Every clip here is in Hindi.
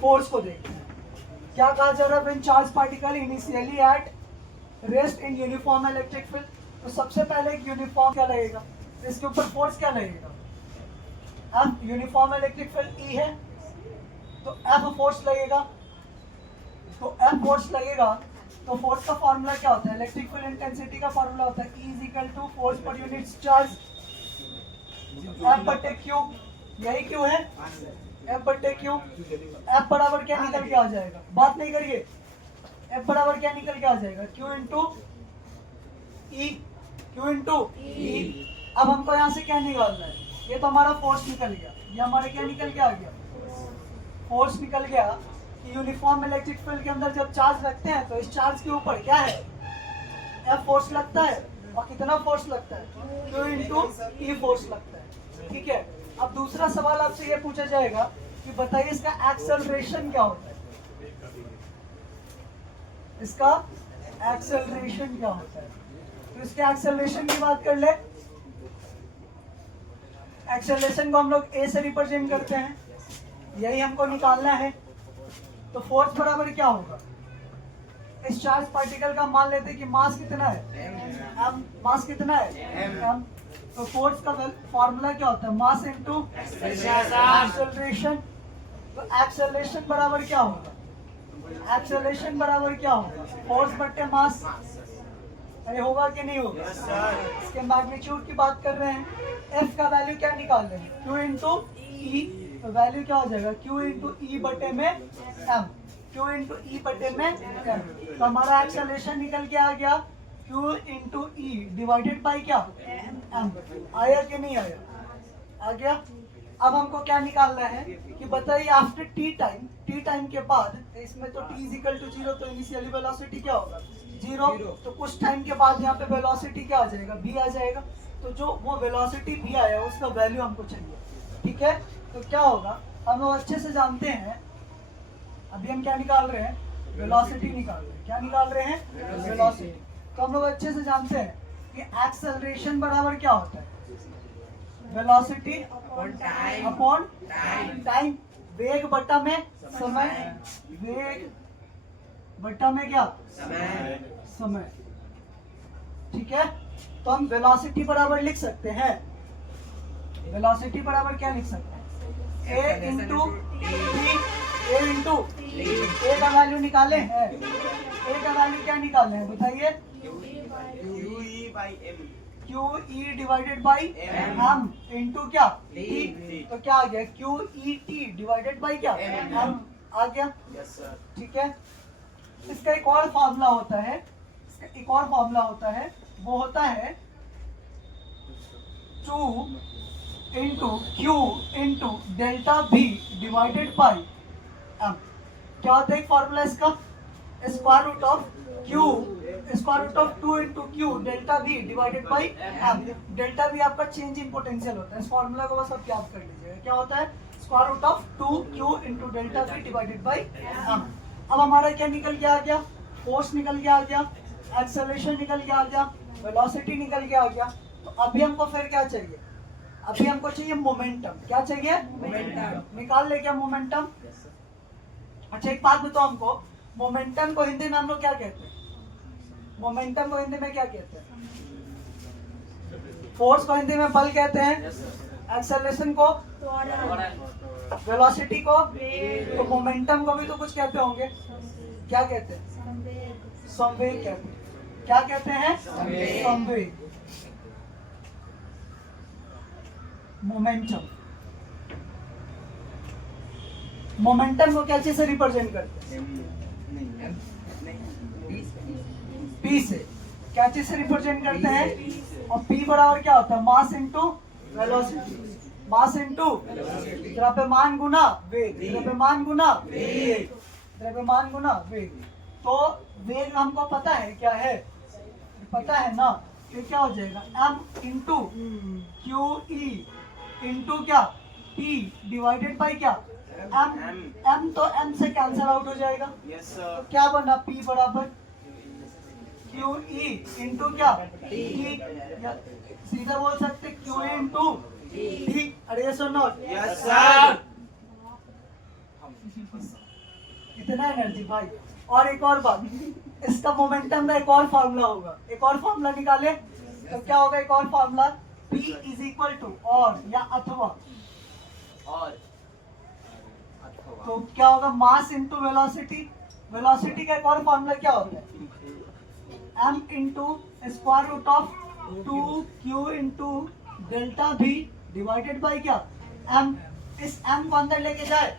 फोर्स को देखते हैं। क्या कहा जा रहा है? When charge particle initially at rest in uniform electric field. तो सबसे पहले एक यूनिफॉर्म क्या लगेगा, इसके ऊपर फोर्स क्या लगेगा? अब यूनिफॉर्म इलेक्ट्रिक फील्ड ई है तो एफ फोर्स लगेगा। तो एफ फोर्स लगेगा तो फोर्स का फॉर्मूला क्या होता है? इलेक्ट्रिक फील्ड इंटेंसिटी का फॉर्मूला होता है E is equal to force per unit charge F बटे क्यू। यही क्यू है, एफ बटे क्यू। एफ बराबर क्या निकल के आ जाएगा? बात नहीं करिए, एफ बराबर क्या निकल के आ जाएगा? क्यू इंटू ई, क्यू इंटू ई। अब हमको यहाँ से क्या निकालना है? ये तो हमारा फोर्स निकल गया, ये हमारे क्या निकल के आ गया? फोर्स निकल गया कि यूनिफॉर्म इलेक्ट्रिक फील्ड के अंदर जब चार्ज रखते हैं तो इस चार्ज के ऊपर क्या है? एफ फोर्स लगता है। और कितना फोर्स लगता है? क्यू इंटू ई फोर्स लगता है। ठीक है, अब दूसरा सवाल आपसे ये पूछा जाएगा कि बताइए इसका एक्सेलरेशन क्या होता है? इसका एक्सेलरेशन क्या होता है? तो इसके एक्सेलरेशन की बात कर ले। एक्सेलरेशन को हम लोग ए से रिप्रेजेंट करते हैं, यही हमको निकालना है। तो फोर्स बराबर क्या होगा? इस चार्ज पार्टिकल का मान लेते हैं कि मास कितना है? एम। मास कितना है? एम। तो फोर्स का फॉर्मूला क्या होता है? Mass into acceleration. तो एक्सेलरेशन बराबर क्या होगा? एक्सेलरेशन बराबर क्या होगा? फोर्स बटे मास। अरे होगा कि नहीं होगा? इसके मैग्नीट्यूड की बात कर रहे हैं। एफ का वैल्यू क्या निकाल रहे हैं? क्यू इंटू ई। तो वैल्यू क्या हो जाएगा? क्यू इंटू ई बटे में एम। क्यू इंटू ई बटे में एम। तो हमारा एक्सेलरेशन निकल के आ गया Q into E divided by क्या? एम। आया कि नहीं आया? आ गया। अब हमको क्या निकालना है कि बताइए after T time, T time के बाद इसमें तो टी इज इक्वल टू 0, तो इनिशियली वेलोसिटी क्या होगा? 0। तो कुछ टाइम के बाद यहाँ पे वेलोसिटी क्या आ जाएगा? v आ जाएगा। तो जो वो वेलोसिटी v आया उसका वैल्यू हमको चाहिए। ठीक है, तो क्या होगा? हम लोग अच्छे से जानते हैं, अभी हम क्या निकाल रहे हैं? वेलोसिटी निकाल रहे हैं। क्या निकाल रहे हैं? वेलोसिटी। तो हम लोग अच्छे से जानते हैं कि एक्सेलरेशन बराबर क्या होता है? Velocity upon time. वेग बटा में समय। वेग बटा में क्या? समय। ठीक है, तो हम वेलोसिटी बराबर लिख सकते हैं, वेलोसिटी बराबर क्या लिख सकते हैं? ए इंटू टी। ए इंटू ए का वैल्यू निकाले हैं। ए का वैल्यू क्या निकाले हैं बताइए? Q E divided by M into क्या? टी। तो क्या आ गया? Q E T divided by क्या? एम आ गया। ठीक है, इसका एक और फॉर्मूला होता है, इसका एक और फॉर्मूला होता है, वो होता है 2 into Q into delta B divided by M. क्या होता है फॉर्मूला इसका? Square root of Q, square root of 2 into Q delta B divided by M. Delta B आपका चेंज इन पोटेंशियल होता है। इस फॉर्मूला को बस आप याद कर लीजिएगा। क्या होता है? Square root of 2 Q into delta B divided by M. अब हमारा क्या निकल के आ गया? फोर्स निकल के आ गया, एक्सेलरेशन निकल के आ गया, वेलोसिटी निकल के आ गया। तो अभी हमको फिर क्या चाहिए? अभी हमको चाहिए मोमेंटम। क्या चाहिए? मोमेंटम। निकाल ले क्या मोमेंटम? अच्छा एक बात बताओ हमको, मोमेंटम को हिंदी में हम लोग क्या कहते हैं? मोमेंटम को हिंदी में क्या कहते हैं? फोर्स को हिंदी में बल कहते हैं, एक्सेलरेशन को, वेलोसिटी को, तो मोमेंटम को भी तो कुछ कहते होंगे। क्या कहते हैं? संवेग कहते हैं। क्या कहते हैं? संवेग। मोमेंटम, मोमेंटम को क्या चीज से रिप्रेजेंट करते हैं? पी से। क्या चीज से रिप्रेजेंट करते हैं? और पी बराबर क्या होता है? Mass into velocity. Mass into द्रव्यमान गुना वेग। द्रव्यमान गुना वेग। द्रव्यमान गुना वेग। तो वेग हमको पता है क्या है? पता है ना? ये क्या हो जाएगा? m into Q E into क्या? टी डिवाइडेड बाई क्या? m तो m से कैंसिल आउट हो जाएगा। तो क्या बना? p बराबर क्यू ई इंटू क्या? टी। सीधा बोल सकते क्यू ई इंटू टी। अरे यस और नॉट? Yes sir. इतना एनर्जी भाई। और एक और बात, इसका मोमेंटम का एक और फार्मूला होगा, एक और फार्मूला निकाले तो क्या होगा? एक और formula P is equal to और या अथवा, तो क्या होगा? Mass into velocity. वेलोसिटी का एक और फार्मूला क्या होता है? m into square root of 2q into delta v divided by क्या? m। इस m को अंदर लेके जाए,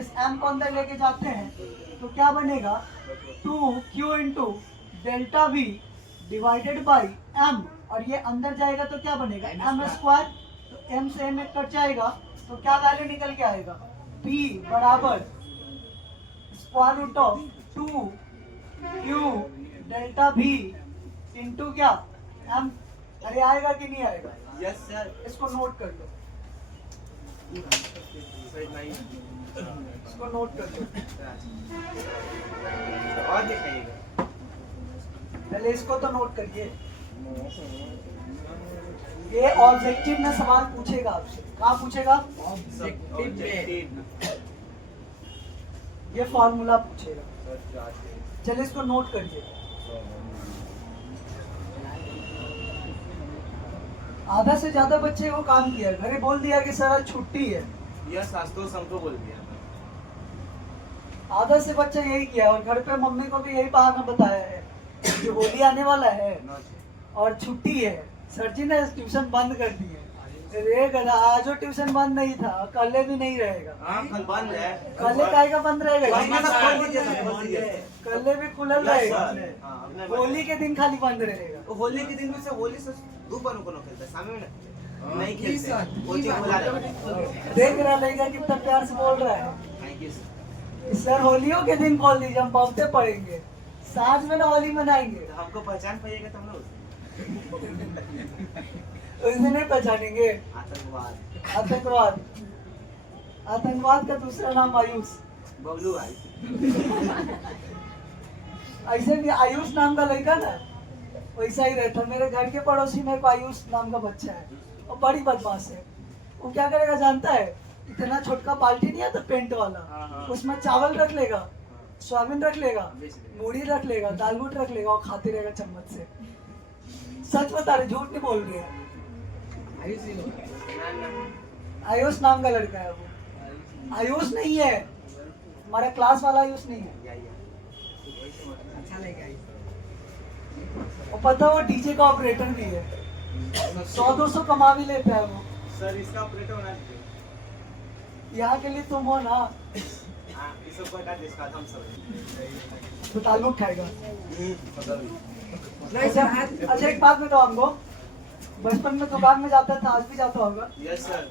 इस m को अंदर लेके जाते हैं तो क्या बनेगा? 2q into delta v divided by m, और ये अंदर जाएगा तो क्या बनेगा? m square. तो m से m कट जाएगा तो क्या वैल्यू निकल के आएगा? p बराबर स्क्वायर रूट ऑफ 2q डेल्टा v इंटू क्या? m। अरे आएगा कि नहीं आएगा? Yes sir. इसको नोट कर लो, इसको नोट कर लो। और दिखाइएगा। पहले इसको तो नोट करिए। ये ऑब्जेक्टिव में सवाल पूछेगा आपसे। कहाँ पूछेगा? ये फॉर्मूला पूछेगा। चलिए इसको नोट करिए। आधा से ज्यादा बच्चे को काम किया, घरे बोल दिया कि सर आज छुट्टी है। यस आज तो सबको बोल दिया। आधा से बच्चा यही किया, और घर पे मम्मी को भी यही बहाना बताया है कि होली आने वाला है और छुट्टी है, सर जी ने ट्यूशन बंद कर दी है। अरे गधा, आज ट्यूशन बंद नहीं था, कल भी नहीं रहेगा। कल बंद है। कल का बंद रहेगा? कल भी खुला रहेगा। होली के दिन खाली बंद रहेगा। होली के दिन में से होली से दोपहर को खेलता है, शाम में नहीं खेलते। कोचिंग खुला रहता है। देख रहा लड़का कितना प्यार से बोल रहा है। Thank you sir. सर होलियों के दिन खोल दीजिए, हम बमते पड़ेंगे, साथ में ना होली मनाएंगे। हमको पहचान पाइएगा तुम लोग। उस दिन नहीं पहचानेंगे। आतंकवाद। आतंकवाद, आतंकवाद का दूसरा नाम आयुष। बबलू भाई। ऐसे भी आयुष नाम का लड़का ना वैसा ही रहता। मेरे घर के पड़ोसी में एक आयुष नाम का बच्चा है, और बड़ी बदमाश है। वो क्या करेगा जानता है? इतना छोटका बाल्टी नहीं आता पेंट वाला, उसमें चावल रख लेगा, सोयाबीन रख लेगा, मूढ़ी रख लेगा, दाल बूट रख लेगा और खाते रहेगा चम्मच से। सच बता रहे, झूठ नहीं बोल रहे। आयुष नाम का लड़का है वो। आयुष नहीं है, हमारा क्लास वाला आयुष नहीं है। और पता वो डीजे का ऑपरेटर भी है, 100-200 कमा भी लेता है वो। सर इसका ऑपरेटर होना चाहिए। यहाँ के लिए तुम हो ना। इस सब का जिसका हम सब तो ताल्लुक खाएगा। अच्छा एक बात बताओ हमको, बचपन में दुकान में जाता था, आज भी जाता होगा? Yes sir.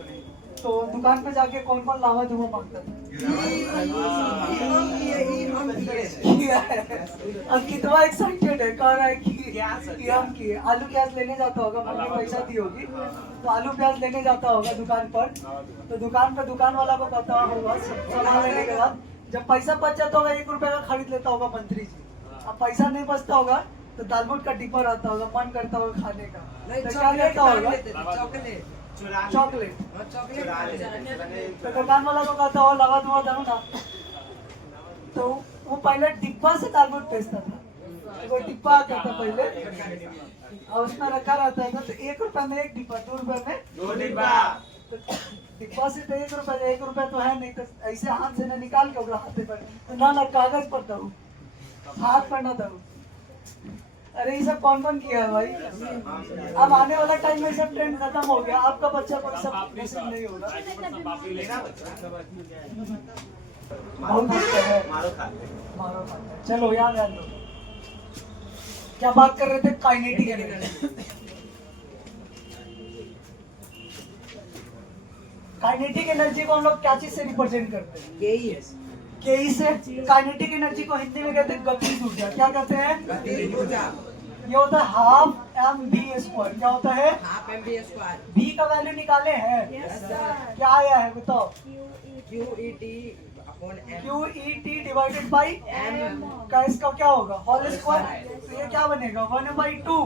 तो दुकान पे जाके कौन कौन लावा धुआ मांगता था? अब कितना एक्साइटेड है, कह रहा है कि हम किए। आलू प्याज लेने जाता होगा, मम्मी पैसा दी होगी तो आलू प्याज लेने जाता होगा दुकान पर। तो दुकान पे दुकान वाला को पता होगा, सामान लेने के बाद जब पैसा बच जाता होगा 1 रुपए का खरीद लेता होगा मंत्री जी। अब पैसा नहीं बचता होगा तो दाल बूट का डिब्बा रहता होगा, मन करता होगा खाने का, तो क्या लेता होगा? चॉकलेट। तो दुकान वाला को कहता हो लगा दुआ दो ना, तो वो पहले डिब्बा से दाल बूट बेचता था। वो डिब्बा आता था पहले और उसमें रखा रहता था, तो 1 रुपए में 1 डिब्बा, 2 रुपए में 2 डिब्बा। तो डिब्बा से तो 1 रुपए, 1 रुपए तो है नहीं, तो ऐसे हाथ से ना निकाल के ओकरा हाथे पर, तो ना कागज पर दो, हाथ पर ना दो। अरे ये सब कौन कौन किया है भाई? अब आने वाला टाइम में सब ट्रेंड खत्म हो गया, आपका बच्चा कोई सब नसीब नहीं होगा। बहुत कुछ है। मारो खाता है। चलो याद है, क्या बात कर रहे थे? Kinetic energy. काइनेटिक एनर्जी को हम लोग क्या चीज से रिप्रेजेंट करते हैं? के से। काइनेटिक एनर्जी को हिंदी में कहते हैं गतिज ऊर्जा। क्या कहते हैं? ये होता है हाफ mv²। क्या होता है? Half mv²। v का वैल्यू निकाले हैं? क्या आया है बताओ? QET डिवाइडेड बाई m का इसका क्या होगा? Whole square. तो ये क्या बनेगा? 1/2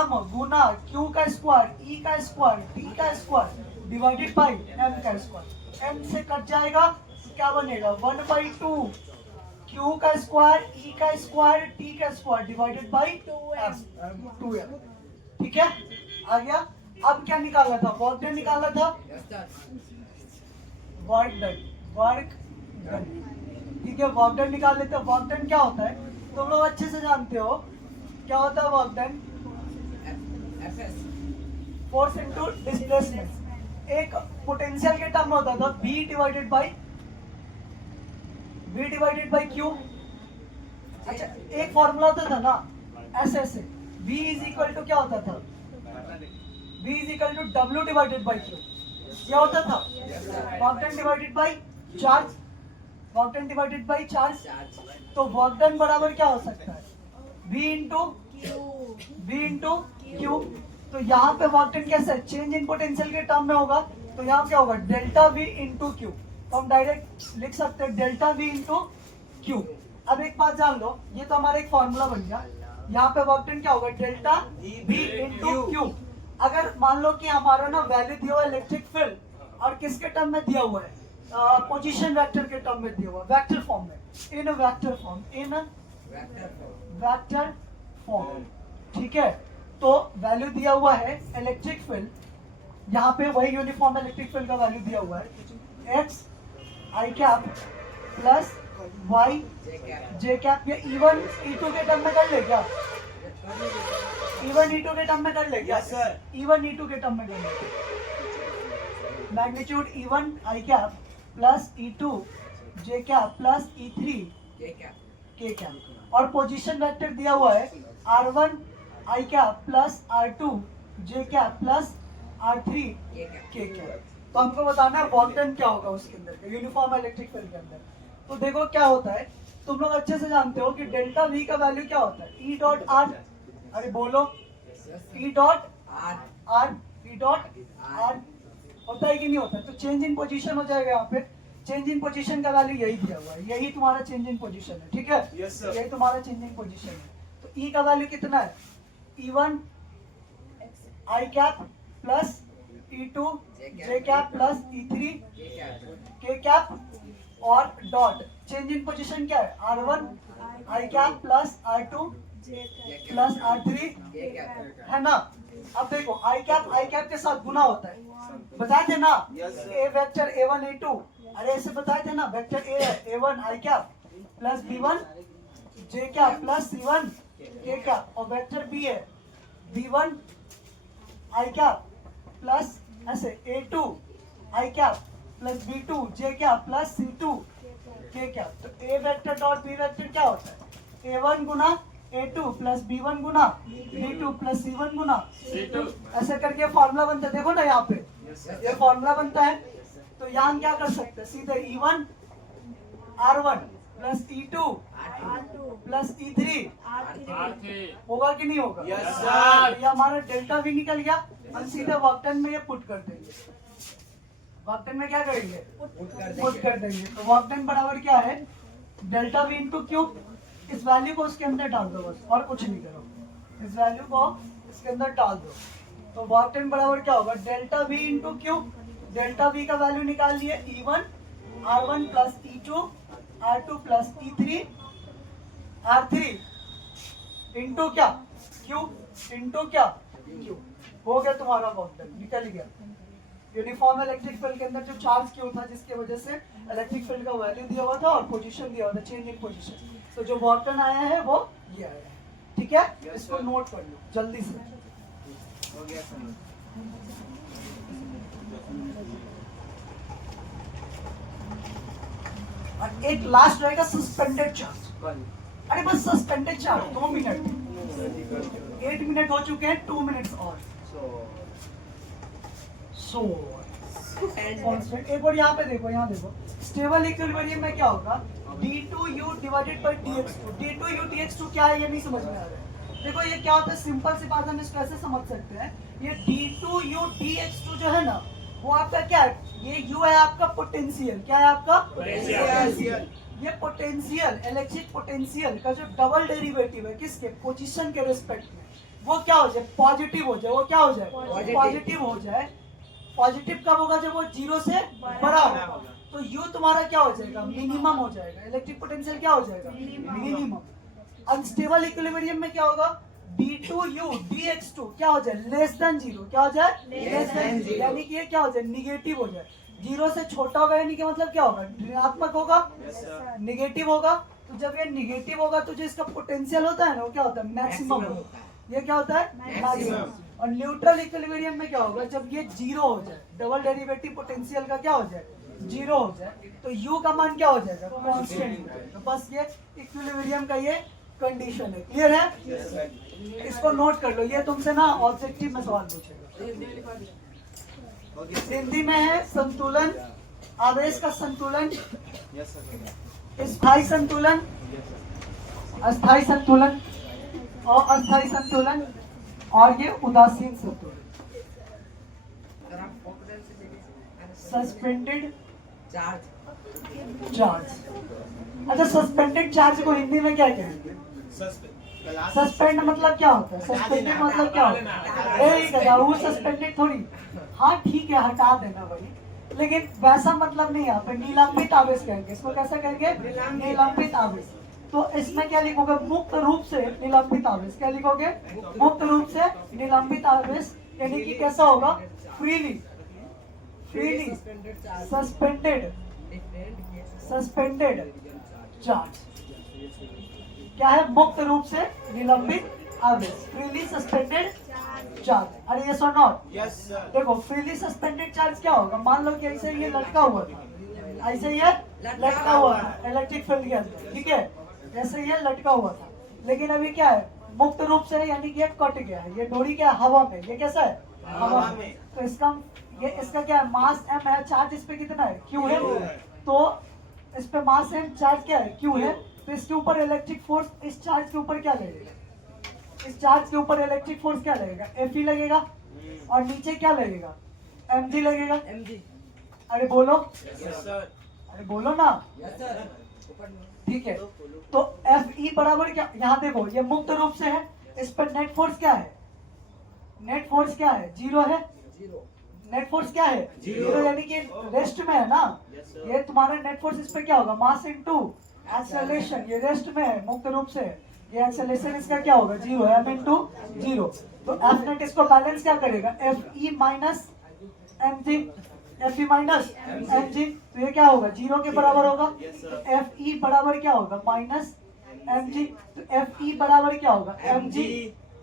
m गुना q का स्क्वायर, e का स्क्वायर, t का स्क्वायर डिवाइडेड बाई m का स्क्वायर। m से कट जाएगा क्या बनेगा 1/2 Q का स्क्वायर E का स्क्वायर T का स्क्वायर डिवाइडेड बाई 2m। ठीक है, आ गया। अब क्या निकालना था, वर्क डन निकालना था, वर्क डन। ठीक है, वर्क डन निकाल लेते हैं। वर्क डन क्या होता है तुम लोग अच्छे से जानते हो, क्या होता है work done, force into displacement. एक पोटेंशियल के टर्म में होता था V डिवाइडेड बाई Q। अच्छा, एक फॉर्मूला होता था ना ऐसे V इज इक्वल टू क्या होता था, V is equal to W divided by Q। क्या होता था, work done divided by charge, work done divided by charge. तो वर्क डन बराबर क्या हो सकता है, V इंटू Q। तो यहाँ पे वर्क डन कैसे, चेंज इन पोटेंशियल के टर्म में होगा, तो यहाँ क्या होगा डेल्टा V इंटू Q। तो हम डायरेक्ट लिख सकते हैं डेल्टा V इंटू Q। अब एक बात जान लो, ये तो हमारा एक फॉर्मूला बन गया। यहाँ पे वर्क डन क्या होगा, डेल्टा V इंटू Q। अगर मान लो कि हमारा ना वैल्यू दिया हुआ है इलेक्ट्रिक फील्ड और किसके टर्म में दिया हुआ है, पोजीशन वेक्टर के टर्म में दिया हुआ है, वेक्टर फॉर्म में, इन वेक्टर फॉर्म। ठीक है, तो वैल्यू दिया हुआ है इलेक्ट्रिक फील्ड, यहाँ पे वही यूनिफॉर्म इलेक्ट्रिक फील्ड का वैल्यू दिया हुआ है x i cap plus y j cap. ये E1 E2 के टर्म में कर ले क्या, E1 E2 के टर्म में कर ले क्या, E1 E2 के टर्म में कर ले। Magnitude E1 i cap plus E2 j cap plus E3 k cap. और पोजीशन वेक्टर दिया हुआ है R1 i cap plus R2 j cap plus R3 k cap. तो हमको बताना है वर्क डन क्या होगा उसके अंदर, यूनिफॉर्म इलेक्ट्रिक फील्ड के अंदर। तो देखो क्या होता है, तुम लोग अच्छे से जानते हो कि डेल्टा V का वैल्यू क्या होता है, E डॉट R। अरे बोलो, E डॉट R होता है कि नहीं होता है। तो चेंज इन पोजीशन हो जाएगा, यहाँ पे चेंज इन पोजीशन का वैल्यू यही दिया हुआ है, यही तुम्हारा चेंज इन पोजीशन है। ठीक है, यही तुम्हारा चेंज इन पोजीशन है। तो E का वैल्यू कितना है, E1 i cap plus E2 j cap plus E3 k cap और डॉट चेंज इन पोजीशन क्या है, R1 i cap plus R2 plus R3 है ना। अब देखो i कैप के साथ गुना होता है, बताए थे ना, A वेक्टर A1 A2, अरे ऐसे बताए थे ना, वेक्टर A है A1 i cap plus B1 j cap plus C1 k cap, और वेक्टर B है B1 i कैप प्लस ऐसे A2 i cap plus B2 j cap plus C2 k cap. तो A vector dot B vector क्या होता है, A1 गुना A2 प्लस B1 गुना B2 प्लस C1 गुना C2। ऐसे करके फॉर्मूला बनता है, देखो ना यहाँ पे ये फॉर्मूला बनता है। तो यहाँ हम क्या कर सकते हैं, सीधे E1 R1 plus E2 plus E3 होगा कि नहीं होगा, ये हमारा डेल्टा V निकल गया। हम सीधे वर्क डन में ये पुट कर देंगे, वर्क डन में क्या करेंगे, पुट कर देंगे। तो वर्क डन बराबर क्या है, डेल्टा V इंटू क्यू। इस वैल्यू को उसके अंदर डाल दो बस, और कुछ नहीं करो, इस वैल्यू को इसके अंदर डाल दो। तो वर्क डन बराबर क्या होगा, delta V into Q. Delta V का वैल्यू निकाल लिए E1 R1 plus E2 R2 plus E3 R3 into क्या Q इंटू क्या Q। हो गया तुम्हारा वर्क डन, निकल गया। यूनिफॉर्म इलेक्ट्रिक फील्ड के अंदर जो चार्ज क्यू था, जिसकी वजह से इलेक्ट्रिक फील्ड का वैल्यू दिया हुआ था और पोजीशन दिया हुआ था, चेंज इन पोजीशन। तो जो वर्क डन आया है वो ये आया है। ठीक है, इसको नोट कर लो जल्दी से। हो गया समझ। और एक लास्ट रहेगा सस्पेंडेड चार्ज। अरे बस सस्पेंडेड चार्ज 2 मिनट, 8 मिनट हो चुके हैं, 2 मिनट और। सो एक और यहाँ पे देखो, यहाँ देखो स्टेबल इक्विलिब्रियम में क्या होगा, d2u divided by dx2। d2u dx2 क्या है ये नहीं समझ में आ रहा है। देखो ये क्या होता है, सिंपल सी बात हम इसको ऐसे समझ सकते हैं, ये d2u dx2 जो है ना, वो आपका क्या है, ये u है आपका पोटेंशियल। क्या है आपका पोटेंशियल। ये पोटेंशियल, इलेक्ट्रिक पोटेंशियल का जो डबल डेरिवेटिव है किसके, पोजीशन के रिस्पेक्ट में, वो क्या हो जाए, पॉजिटिव हो जाए। वो क्या हो जाए, पॉजिटिव हो जाए। पॉजिटिव कब होगा, जब वो 0 से बड़ा होगा। तो यू तुम्हारा क्या हो जाएगा, मिनिमम हो जाएगा, इलेक्ट्रिक पोटेंशियल क्या हो जाएगा, मिनिमम। अनस्टेबल इक्विलिब्रियम में क्या होगा, d2u dx2 क्या हो जाए, लेस देन जीरो, क्या हो जाए, लेस देन जीरो, यानी कि ये क्या हो जाए, निगेटिव हो जाए, जीरो से छोटा होगा, यानी कि मतलब क्या होगा, ऋणात्मक होगा, निगेटिव होगा। तो जब ये निगेटिव होगा तो जो इसका पोटेंशियल होता है ना वो क्या होता है, मैक्सिमम होता है, ये क्या होता है, मैक्सिमम। और न्यूट्रल इक्विलिब्रियम में क्या होगा, जब ये जीरो हो जाए, डबल डेरिवेटिव पोटेंशियल का क्या हो जाए, जीरो हो जाए, तो u का मान क्या हो जाएगा, कांस्टेंट। तो बस ये इक्विलिब्रियम का ये कंडीशन है, क्लियर है। इसको नोट कर लो, ये तुमसे ना ऑब्जेक्टिव में सवाल पूछेगा। हिंदी में है संतुलन, आवेश का संतुलन, स्थायी संतुलन, अस्थायी संतुलन और अस्थायी संतुलन, और ये उदासीन संतुलन। Suspended charge. अच्छा, सस्पेंडेड चार्ज को हिंदी में क्या कहेंगे, सस्पेंड मतलब क्या होता है, सस्पेंडेड मतलब क्या होता है, वो सस्पेंडेड थोड़ी, हाँ ठीक है हटा देना भाई, लेकिन वैसा मतलब नहीं, यहाँ पे निलंबित आवेश कहेंगे इसको, कैसा कहेंगे, निलंबित आवेश। तो इसमें क्या लिखोगे, मुक्त रूप से निलंबित आवेश, क्या लिखोगे, मुक्त रूप से निलंबित आवेश, यानी कि कैसा होगा, फ्रीली सस्पेंडेड चार्ज, क्या है, मुक्त रूप से निलंबित आवेश, फ्रीली सस्पेंडेड चार्ज। अरे ये सुनो, देखो फ्रीली सस्पेंडेड चार्ज क्या होगा, मान लो कि ऐसे ये लटका हुआ था, ऐसे ये लटका हुआ था इलेक्ट्रिक फील्ड के अंदर, ठीक है, ऐसे ये लटका हुआ था, लेकिन अभी क्या है, मुक्त रूप से, यानी कि ये कट गया है, ये डोरी क्या है, हवा में, ये कैसा है, हवा में। तो इसका क्या है, मास m है, चार्ज इस पे कितना है, q है, तो इस पे मास m, चार्ज क्या है, q है, तो इसके ऊपर इलेक्ट्रिक फोर्स, इस चार्ज के ऊपर क्या लगेगा, इस चार्ज के ऊपर इलेक्ट्रिक फोर्स क्या लगेगा, Fe लगेगा, और नीचे क्या लगेगा, mg लगेगा, अरे बोलो, अरे बोलो ना, ठीक है। तो Fe बराबर क्या, यहाँ देखो ये मुक्त रूप से है, इस पर नेट फोर्स क्या है, नेट फोर्स क्या है, जीरो है, नेट फोर्स क्या है, जीरो, यानी कि रेस्ट में है ना, ये तुम्हारा नेट फोर्स, इस पे क्या होगा, मास इनटू एक्सेलरेशन, ये रेस्ट में है, मुक्त रूप से है, ये एक्सेलरेशन इसका क्या होगा, जीरो, m इनटू जीरो। तो एफ नेट इसको बैलेंस क्या करेगा, Fe minus mg, Fe minus mg, तो ये क्या होगा, जीरो के बराबर होगा, तो Fe बराबर क्या होगा, माइनस mg, तो Fe बराबर क्या होगा, mg,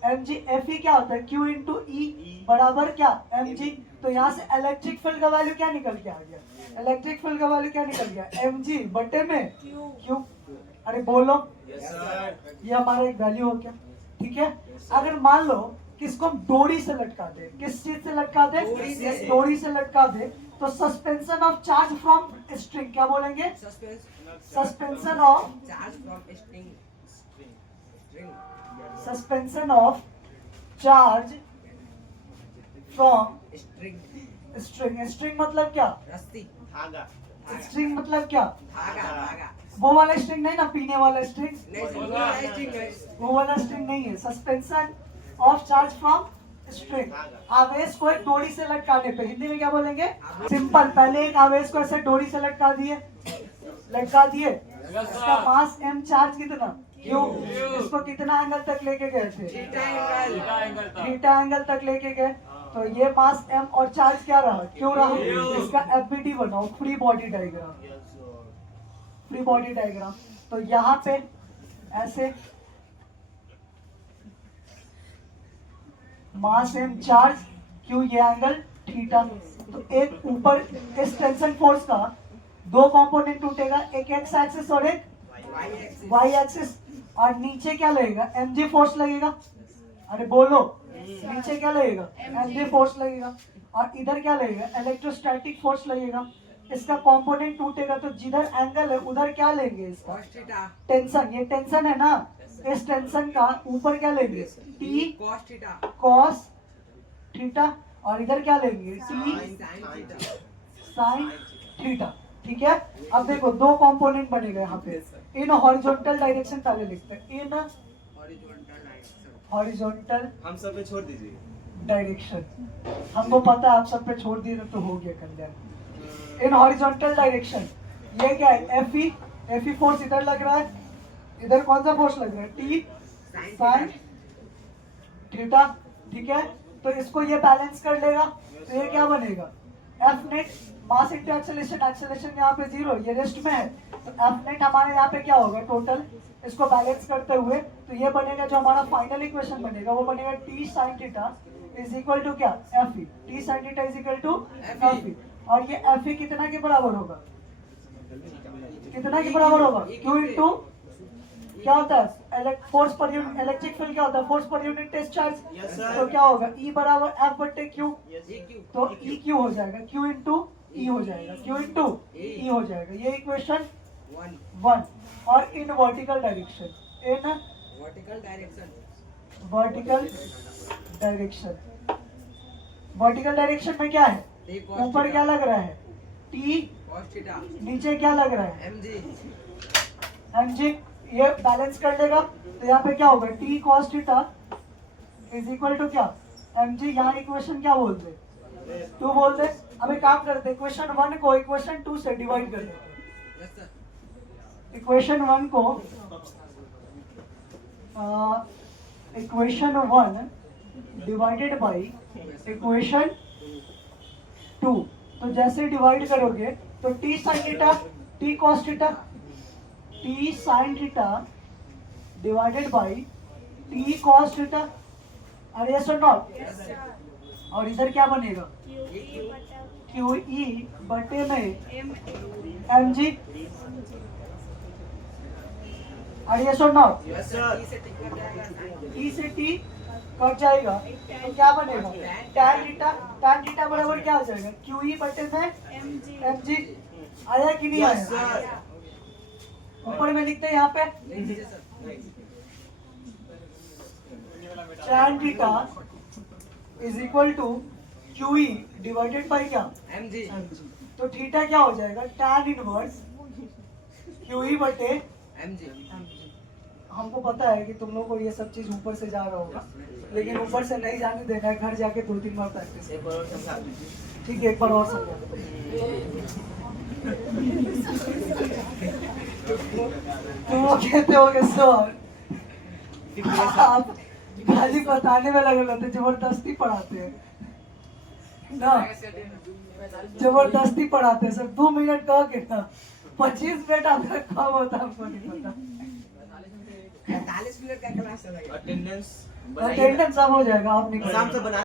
Fe क्या होता है, Q इंटू E बराबर क्या, mg। तो यहाँ से इलेक्ट्रिक फील्ड का वैल्यू क्या निकल के आ गया, इलेक्ट्रिक फील्ड का वैल्यू क्या निकल गया, mg बटे में Q। अरे बोलो, ये हमारा एक वैल्यू हो गया, ठीक है। अगर मान लो किसको हम डोरी से लटका दे, किस चीज से लटका दे, डोरी से लटका दे, तो suspension of charge from string, क्या बोलेंगे, suspension of suspension of charge from string. String मतलब क्या, स्ट्रिंग मतलब क्या, वो वाला स्ट्रिंग नहीं ना, पीने वाला स्ट्रिंग, वो वाला स्ट्रिंग नहीं है। Suspension of charge from string, आवेश को एक डोरी से लटकाने पे हिंदी में क्या बोलेंगे, सिंपल, पहले एक आवेश को ऐसे डोरी से लटका दिए, इसका मास m, चार्ज कितना Q, इसको कितना एंगल तक लेके गए थे, थीटा एंगल तक लेके गए, तो ये मास m और चार्ज क्या रहा, Q रहा। इसका FBD बनाओ, free body diagram, free body diagram. तो यहाँ पे ऐसे मास m, चार्ज Q, ये एंगल थीटा। तो एक ऊपर इस टेंशन फोर्स का दो कंपोनेंट टूटेगा, एक एक्स एक्सिस और एक वाई एक्सिस, और नीचे क्या लगेगा, mg फोर्स लगेगा। अरे बोलो, नीचे क्या लगेगा, mg फोर्स लगेगा, और इधर क्या लगेगा, इलेक्ट्रोस्टैटिक फोर्स लगेगा। इसका कंपोनेंट टूटेगा तो जिधर एंगल है उधर क्या लेंगे, इसका टेंशन, ये टेंशन है ना, इस टेंशन का ऊपर क्या लेंगे, T cos थीटा, और इधर क्या लेंगे, T sin थीटा, ठीक है। अब देखो दो कंपोनेंट बनेगा यहाँ पे, इन हॉरिजॉन्टल डायरेक्शन पहले लिखते हैं, इन हॉरिजॉन्टल, हम सब पे छोड़ दीजिए डायरेक्शन, हमको पता है आप सब पे छोड़ दिए तो हो गया कल्याण। In horizontal direction. ये क्या है? Fe फोर्स इधर लग रहा है, इधर कौन सा फोर्स लग रहा है? T साइन थीटा, ठीक है। तो इसको ये बैलेंस कर लेगा, तो ये क्या बनेगा? F net mass into acceleration, acceleration यहाँ पे 0, ये रेस्ट में है, तो F नेट हमारे यहाँ पे क्या होगा टोटल, इसको बैलेंस करते हुए, तो ये बनेगा जो हमारा फाइनल इक्वेशन बनेगा वो बनेगा T sine theta is equal to क्या? Fe। T sine theta is equal to Fe, और ये Fe कितना के बराबर होगा? कितना के बराबर होगा? Q इंटू क्या होता है? Force per unit, electric field क्या होता है? Force per unit test charge. Yes, sir. तो क्या होगा? E बराबर F बटे Q, EQ तो EQ हो जाएगा, Q इंटू E हो जाएगा, Q इंटू E हो जाएगा। ये इक्वेशन 1। और in vertical direction, in vertical direction में क्या है? ऊपर क्या लग रहा है? T, नीचे क्या लग रहा है? mg। ये बैलेंस कर लेगा, तो यहाँ पे क्या होगा? T cos theta is equal to क्या? mg। यहाँ इक्वेशन क्या बोलते? 2 बोलते। अब एक काम करते, इक्वेशन 1 को इक्वेशन 2 से डिवाइड कर देते। इक्वेशन 1 को इक्वेशन 1 डिवाइडेड बाई इक्वेशन 2, तो जैसे डिवाइड करोगे तो T sine theta, T cos theta, T sine theta divided by T cos theta, अरे यस और नॉट? और इधर क्या बनेगा? QE बटे में mg, अरे यस और नॉट? यस सर E से T कट जाएगा, तो क्या बनेगा? tan थीटा, tan थीटा बराबर क्या हो जाएगा? QE बटे में mg। आया कि नहीं यस आया? सर ऊपर में लिखते हैं यहाँ पे tan theta is equal to QE divided by क्या? mg। तो थीटा क्या हो जाएगा? tan इनवर्स QE बटे mg। हमको पता है कि तुम लोग को ये सब चीज ऊपर से जा रहा होगा, लेकिन ऊपर से नहीं जाने देना है, घर जाके 2-3 बार प्रैक्टिस। एक और समझा ठीक है, एक बार और समझा। तुम लोग कहते होगे सर आप खाली बताने में लगे रहते, जबरदस्ती पढ़ाते हैं ना, जबरदस्ती पढ़ाते हैं सर। 2 मिनट कह के ना 25 मिनट आपका कब होता है हमको नहीं पता। 45 मिनट का क्लास चलेगा। अटेंडेंस अटेंडेंस सब हो जाएगा, आप नहीं शाम से बना